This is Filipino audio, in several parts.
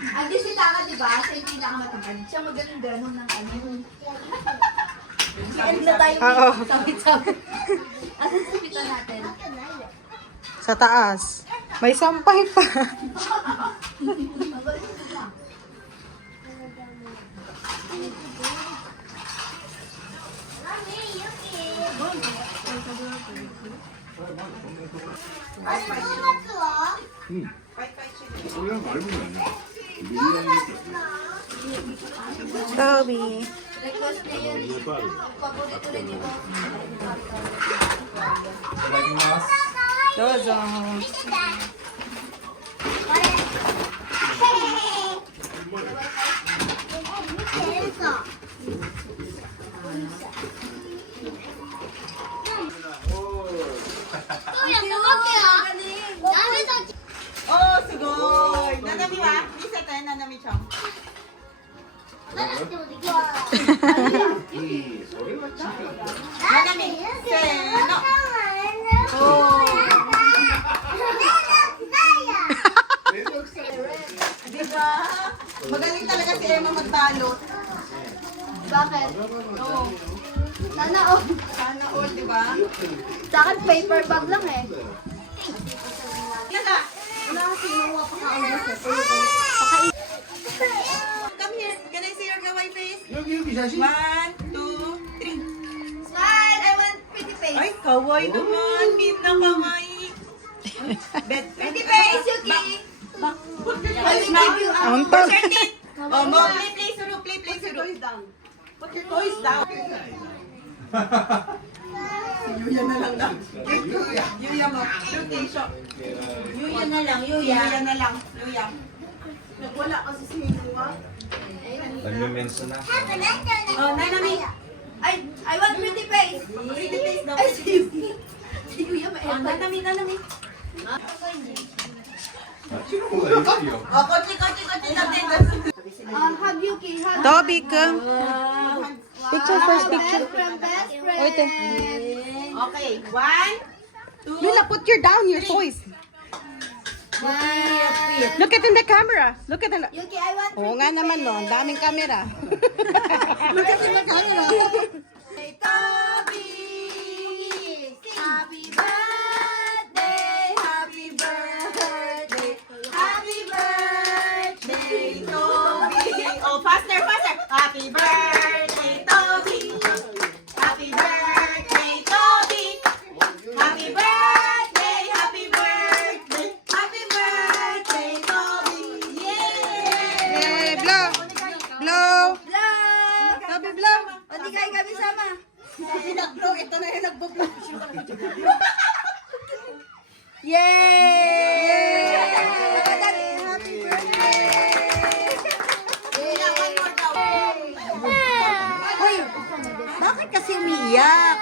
Andi si Taka, di ba? Siya yung pinakamatangkad. Siya magaling gano'n ng ano. End na tayo. Oo. Sabit-sabit. Asan sabitan natin? Sa taas. May sampay pa. Toby. Request niya yun. Paborito rin ni Boss. Dozo. Oh, sugoy. Nanami wa? Bisa tayo nanami chong. Nanami. Seno. Oh. Diba? Magaling talaga si Emma magbalot. Bakit? Oo. Sana all. Sana all, diba? Sa akin, paper bag lang eh. Naka. Wala kasi inuwa pa ka-august eh. Come here. Can I see your kawaii face? 여기 자신? 1, 2, 3. Smile! I want pretty face. Ay, kawaii naman. Meet na kawaii. Bed. Pretty face, Yuki! I will give you a... Ang tag. Oh, mo, play, suru, play, suru. Put your toys down. Put your toys down. Yuya na lang daw. Yuya mo. Location. Yuya na lang, Yuya. Yuya na lang, Yuya. Nagwala kasi si Yuya. Nagme-mensa na. Oh, nanami. I want pretty face. Pretty face daw. Ay, si Yuki. Si Yuya Oh, ma-effort. nanami. Sino mo nga yun? Oh, kotse natin. Hug Yuki, hug. Toby, come. Picture first, picture. Best friend. Wait. Okay, 1, 2, Lula, put your down your toys. Look at in the camera. Look at the... Yuki, I want Oo nga naman, no. Ang daming camera. Look at the camera. Hey, Toby! Happy birthday! Happy birthday! Happy birthday, Toby! Oh, faster. Happy birthday, Toby. Happy birthday, Toby. Happy birthday, happy birthday. Happy birthday, Toby. Yay! Yay, blow. Blow. Blow! Toby, blow. O, di kayo kami sama. Sabi nag-blow, ito na yung nagbo-blow. Yay! Happy birthday! One more daw. Hoy, bakit kasi umiyak?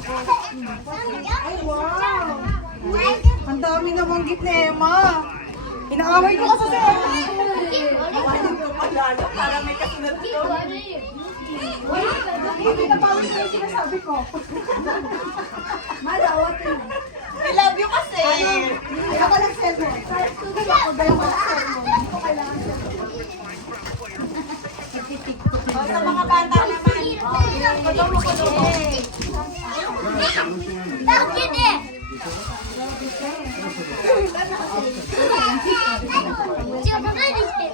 Ay, wow! Ang dami namang gift ni Emma. Inaaway ko kasi si Emma. Awanin ko palalo para may kasunod ko. Hindi na parang ito yung sinasabi ko. Malawat yun. I love you kasi. Kaya ka nag-cellphone. Ako dahil ko nag-cellphone. Hindi ko kailangan cellphone. O, sa mga bata naman.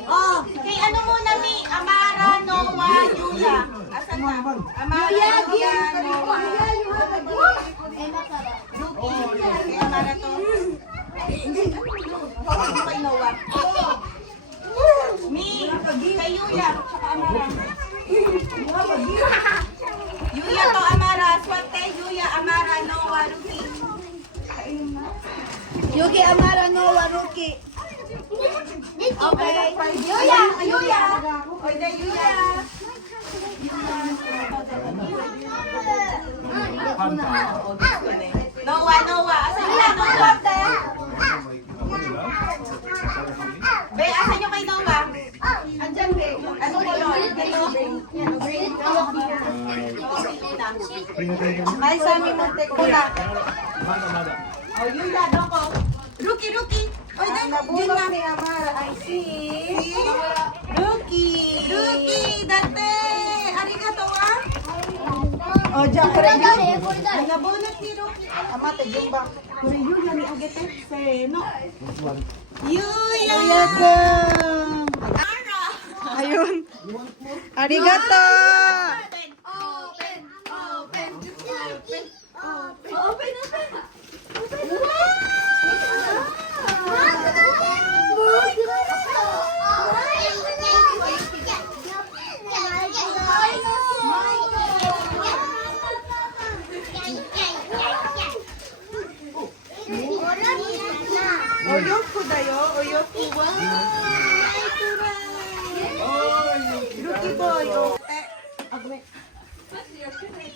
Oh, kay ano muna ni Amara, Noah, Yuya. Asan na? Amara, Yuya, Noah. Kay Amara to. Kay Noah. Mi, kay Yuya, tsaka Amara. Yuya to Amara, Swante, Yuya, Amara, Noah, Ruki. Yuki, Amara, Noah, Ruki. Okay. Yuya, Yuya. Oy, na Yuya. Noah, Noah. Asan na Noah? Be, asan yung kay Noah? Andyan, Be. Anong color? Ito. Green. Ay, sa amin mo, tek ko na. Oh, Yuya, doko. Ruki, Ruki. Oy, dahil, yun Nabulot na. ni Amara. I see. Ruki. Ruki, date. Arigato, ah. Oh, diyan ka rin. Ay, nabunot ni Ruki. Ama, tagyong ba? Kuri Yuya ni Agete. Seno. Yuya. Ayaga. Ara. Ayun. Arigato. Oyoko da yo. Oyoko wa. Ruki boy.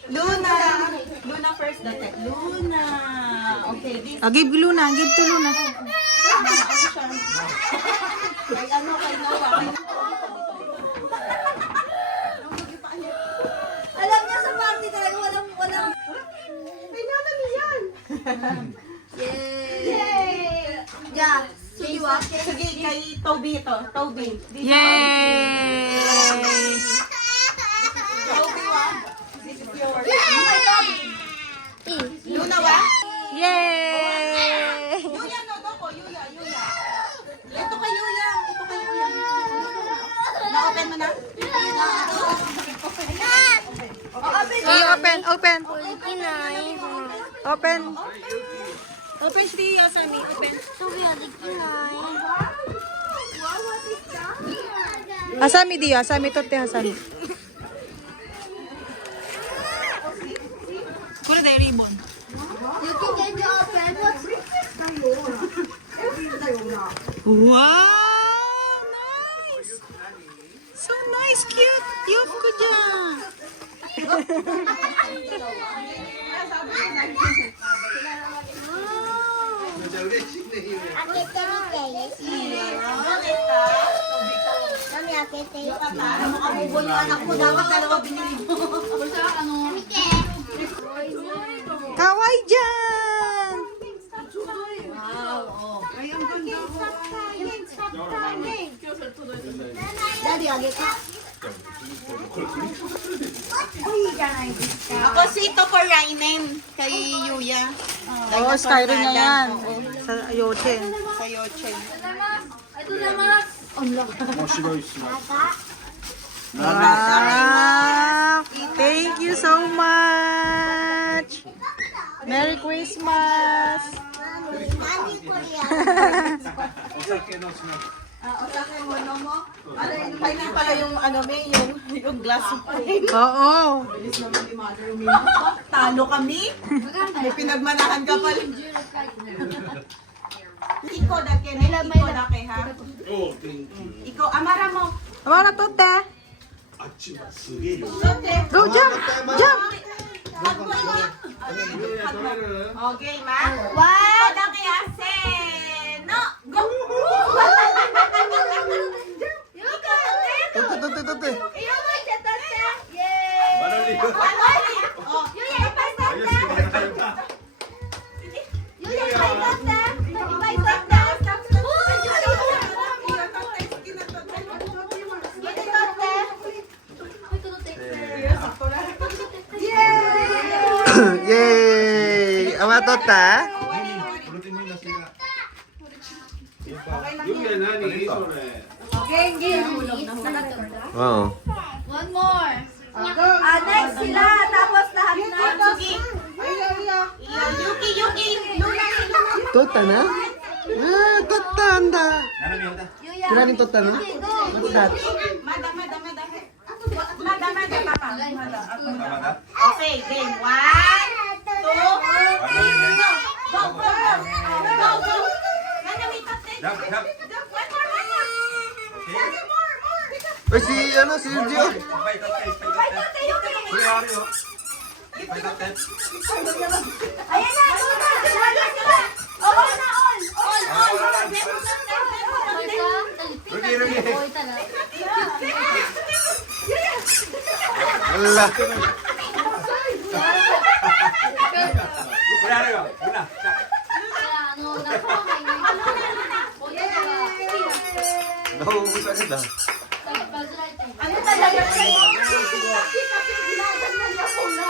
Luna. Luna first, date. Luna. Okay, this. Give Luna. Give to Luna. Kay ano, kay Noah. Kay Alam niya sa party talaga, walang... Ay, Natalie yan. Yay! Yeah. Suliwa. Sige, kay Toby ito. Toby. Yay! Toby, wa. This is yours. Luna, wa? Yay! Yuya, no, doko. Yuya, Yuya. Ito kay Yuya. Ito kay Yuya. Na-open mo na? Open. Open. Open si Yasami. Open. Asami di. Asami to te Asami. Kura de ribbon. Yuki, can you open? What's Wow! Nice! So nice, cute! Yuko dyan! Makabubo yung anak mo. Dapat dalawa binili mo. Kawaii dyan! Daddy, agad ka. Ako si Ito for Rainen. Kay Yuya. Oo, styro niya yan. Sa Yochen. Sa Yochen. Ito naman. Wow! Thank you so much! Merry Christmas! Osake mo, no mo? Ay, hindi pala yung ano, may yung glass of wine. Oo! Bilis naman ni Mother Mima. Talo kami. May pinagmanahan ka pala. Iko dake, iko dake, ha? Iko, amara mo. Amara to te! Sote. Go, jump! Jump! Ako, Okay, ma? One. Daki ase. No. Go. Tote. Yay! Oh, Yuya, ibay tote. Ayos, hindi na kayo pa. Yuya, ibay tote. Ibay tote. Yay! Ama tota. Pulutin mo yung nasira. Okay, game. Oo. One more. Go. Next sila. Tapos lahat na. Sige. Ayaw. Yuki. Luna. Tota na? Ah, tota anda. Nanamiyota. Yuya. Kiranin tota na? Okay, go. What's that? Mada. Tama na? Okay, game. 1, 2, Ano yun eh? go. Nana, may tote. Dap. One more. Okay. Ay, si Gio. Bye, tate. Kuya, Ari, oh. Bye, tate. Ayan na. Lagi sila. On na, on. Rugi. Ala. Kuya, Ari, oh. Una. Siya. Nauubos agad ah. Ano talaga kayo? Kasi ginaganyan niya ko na.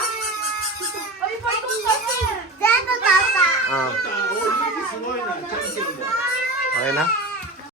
Ay, patong kasi. Ah. Okay na?